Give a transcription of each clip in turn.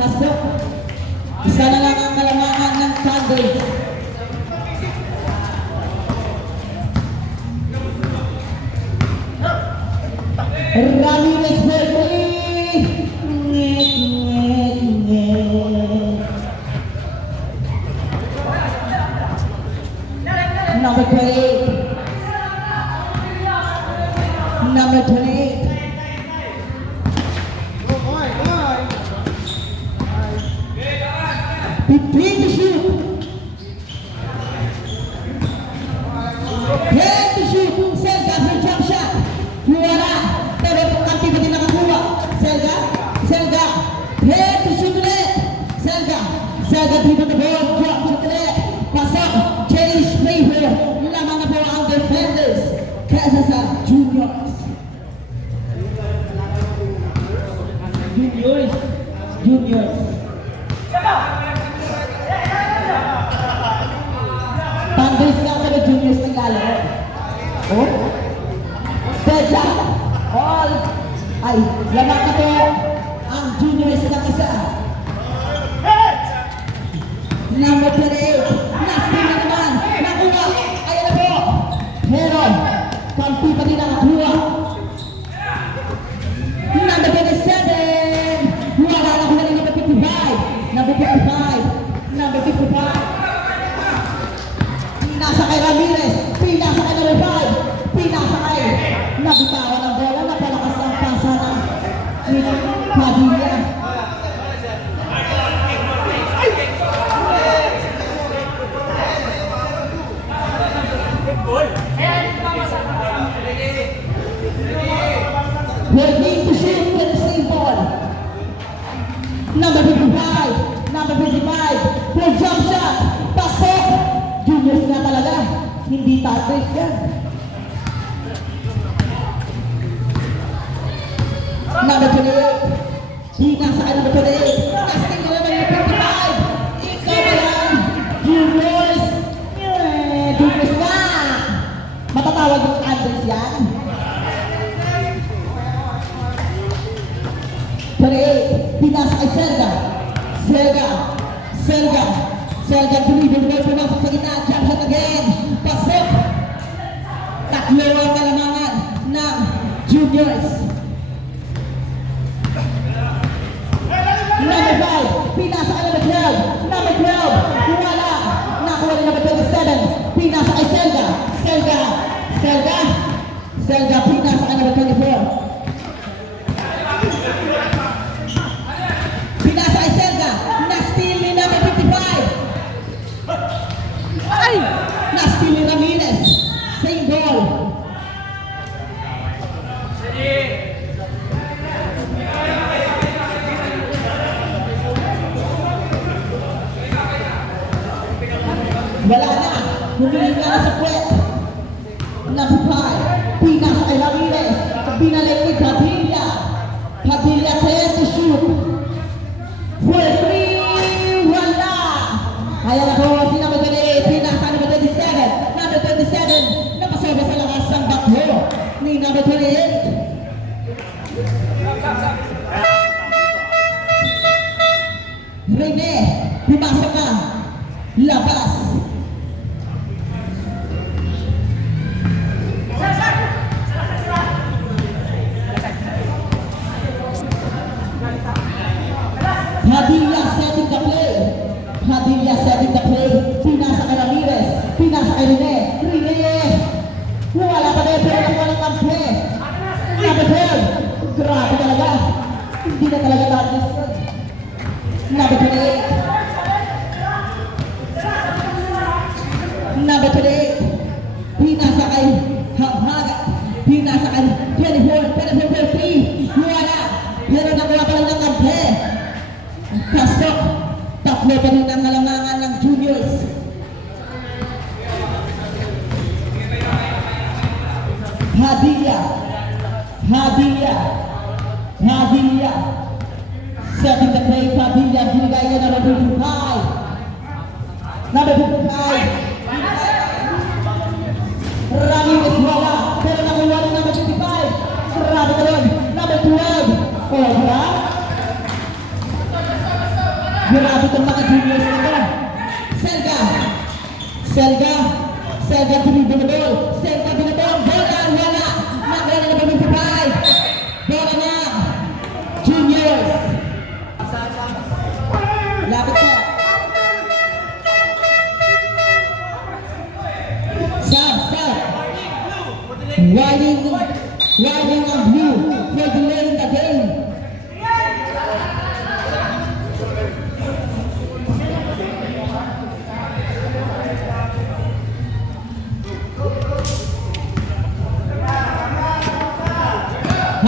Pasok. Isa na lang ang kalamangan ng Sunday. Ramirez Berkeley. Number 28. Number 28. Between the shoot. Head to shoot. Selga for jump shot. Wala. Pero kampi pa din nakakuha. Selga. Selga. Head to shoot ulit. Selga. Selga dribble the ball. Drop shot ulit. Pasok. Chase Mayfair. Lamang na po ang defenders. Kesa sa juniors. Juniors. Juniors. Pang-base lang ka na juniors naglalaro. Oh? Deadla. All. Ay, lamang na po ang juniors ng isa. Number 28. Nasty na naman. Nakuha. Ayan na po. Meron. Kampi pa din ang nakuha. Number 27. Wala na ko na rin number 55. Number 55. Number 55. Pinasa kay Ramirez, pinasa kay number 5, pinasa kay nabitawan ng bola, napalakas ang pasa ng Padilla. Waiting to shoot with the same ball. Number 55, number 55, full jump shot, pasok. Juniors na talaga, hindi tatay yan. Number 28, pinasa kay number 28, casting na naman yung 55, ikaw ba yan? Juniors, juniors na! Matatawag yung Andres yan. 28, pinasa kay Selga, Selga, Selga, Selga dribble ball pumasok sa gitna, jump shot again, pasok. Tatlo ang kalamangan ng juniors. Number 5, pinasa kay number 12, number 12, wala. Nakuha ni number 27, pinasa kay Selga, Selga, Selga, Selga, pinasa kay number 24. Pinasa kay Selga, na-steal ni number 55. Ay! Na-steal ni Ramirez. Same ball. Wala na. Humiling na sa puwet. Number 5. Pinasa kay Ramirez. Binalik kay Padilla. Padilla tries to shoot. Full three. Wala. Kaya na po si number 28. Pinasa number 27. Number 27. Napasoba sa lakas ng bakho ni number 28. Rene. Pumasok ka. Labas. Padilla setting the play. Padilla setting the play. Pinasa kay Ramirez. Pinasa kay Rene. Rene. Wala pa rin pero nakuha ng kampe. Number 12. Grabe talaga. Hindi na talaga natin. Number 28. Number 28. Pinasa kay Haga. Pinasa kay 24. 24. Wala. Pero nakuha pa lang ng kampe. Pasok. Tatlo pa rin ang nalamangan ng juniors. Padilla. Padilla. Padilla. Setting the play. Padilla. Binigay niya na number 55. Number 55. Ramirez wala. Pero nakuha rin number 55. Grabe ka rin. Number 12. Oh, diba? Grabe itong mga juniors nito. Selga. Selga. Selga binibol. Selga binibol. Bola. Wala. Nakuha na naman yung papay. Bola na. Juniors. Lapit po. Sub. Riding on blue for delaying the game.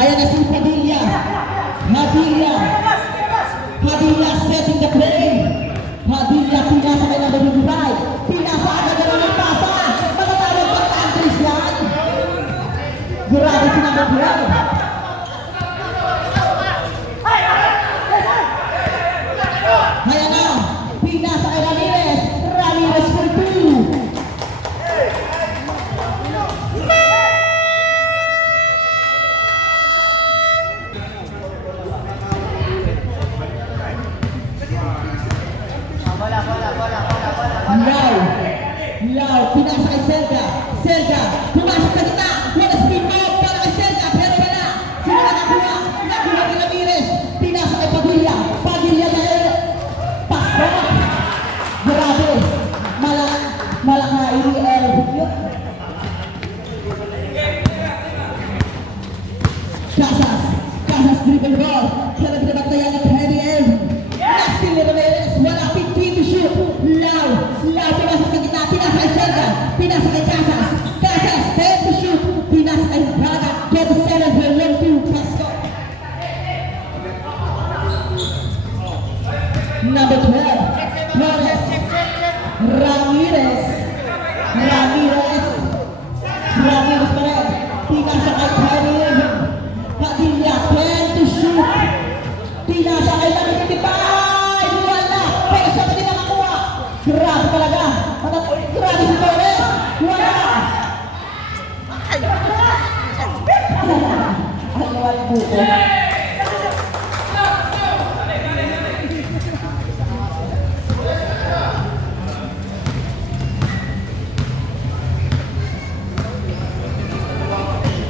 Kaya na si Padilla. Padilla setting the play. Padilla pinasa kay number 55. Pinasa agad na ng pasa. Matatawag pa ang Andres yan. Grabe si number 12. Kaya na. Pinasa kay Ramirez. Ramirez for 2. Lau, pinasa kay Selga, pumasok sa gitna, wala spin move para kay Selga, pero wala, sino na nakuha ni Ramirez, pinasa kay Padilla dahil, pasok, grabe, malakain ni Elvio, Casas dribble ball, pero binabantayan ni Henry Elvio, nastil ni Ramirez, wala 15 to shoot, Lau, pinasa sa gitna, pinasa kay Selga, pinasa kay Casas, 10 to shoot, pinasa kay Braga, 27 will learn to Casco. Number 12, Flores, Ramirez pa rin, pinasa kay Karim, Padilla, 10 to shoot, pinasa kay Lamintipay, wala, pero siya pa din nakakuha. Grabe talaga. Grabe si Torres. Wala. Ano ang buko?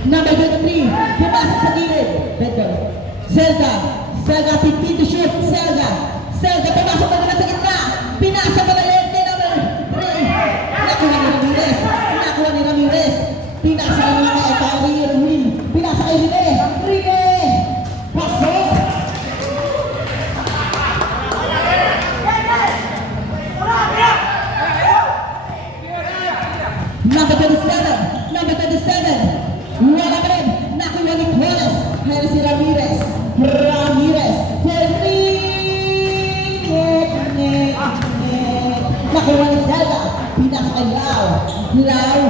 Number 23. Pumasok sa gilid. Better. Selga 15 to shoot. Selga pumasok na naman sa gitna. Pinasa pa na lente number 3. Nakuha ni Ramirez. Pinasa na naman kay Kyrie. Pinasa kay Rene. Pasok. Number 27. Wala pa rin. Nakuha ni Flores. Kaya si Ramirez. Nakuha ni Selga. Pinasa kay Lau.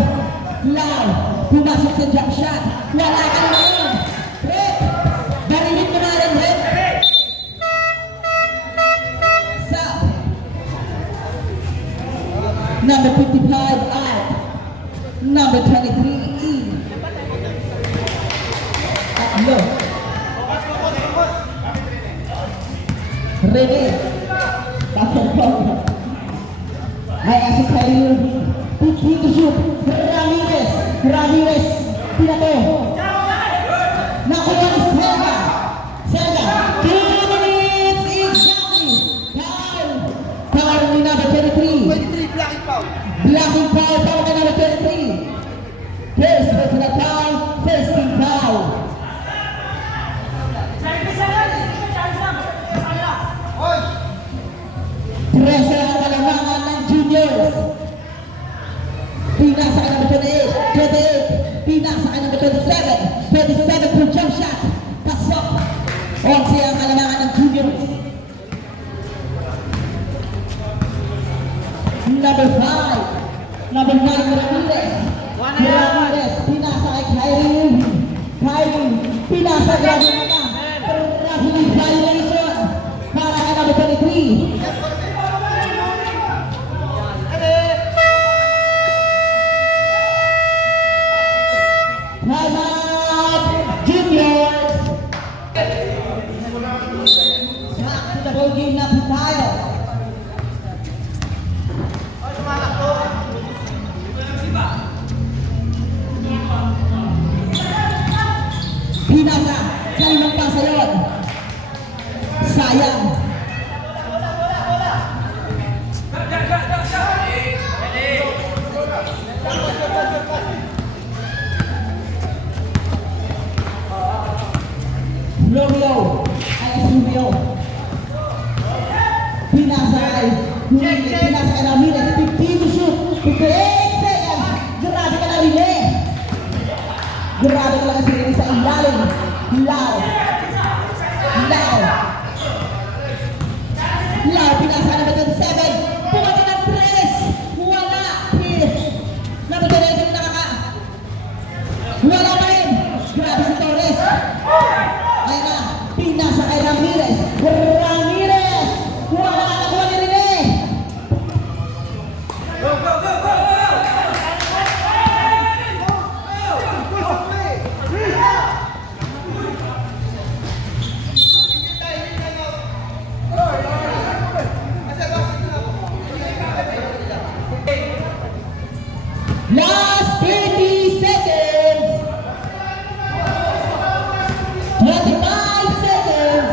Pumasok sa jump shot. Wala ka naman. Rip. Barilin mo na rin, Rip. Stop. Number 55 out. Number 23 in. Tatlo. Rene. Ay asik kay Piki to shoot. Ramirez. Pinato. Nakuha ni Selga. 2 minutes exactly. Foul ni number 23. Blocking foul para kay number 23. First personal foul. First team foul. Pressure ang kalamangan ng juniors. Pinasa ka number 28. Pinasa ka number 27 for jump shot. Pasok. 11 ang kalamangan ng juniors. Number 5. Number 9 Ramirez. Pinasa kay Kyrie. Pinasa grabe na. Referee violation. Para kay number 23. Juniors. back to the ball game na po tayo. Pinasa, kaninang pasa yun. Sayang. Romeo, ay Romeo. Pinasa ay pinasa ay Ramirez, 15 to shoot. 58 seconds. Grabe ka na rin eh. Grabe talaga si Rene sa ilalim. Lao. Lao. Lao, pinasa na ba 7? Pumatin ng 3. Wala. Napagdalag yung nakaka. Wala pa rin. Grabe si Torres. Ayan na. Pinasa kay Ramirez. Ramirez. Wala na nakuha ni Rene. Last 30 seconds. 25 seconds.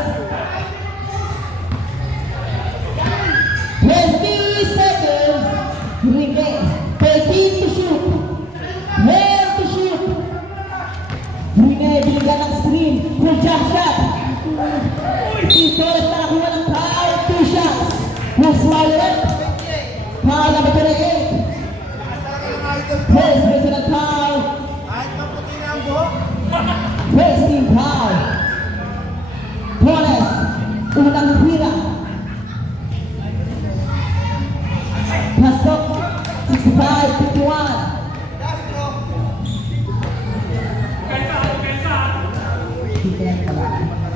20 seconds. Rene, 13 to shoot. 12 to shoot. Rene, binigyan ng screen. Full jump shot. Si Torres nakakuha ng foul. 2 shots. Who's Wallet? Foul number 28. First personal foul. First team foul. Torres, unang hira. Pasok, 65-51. Defense pala.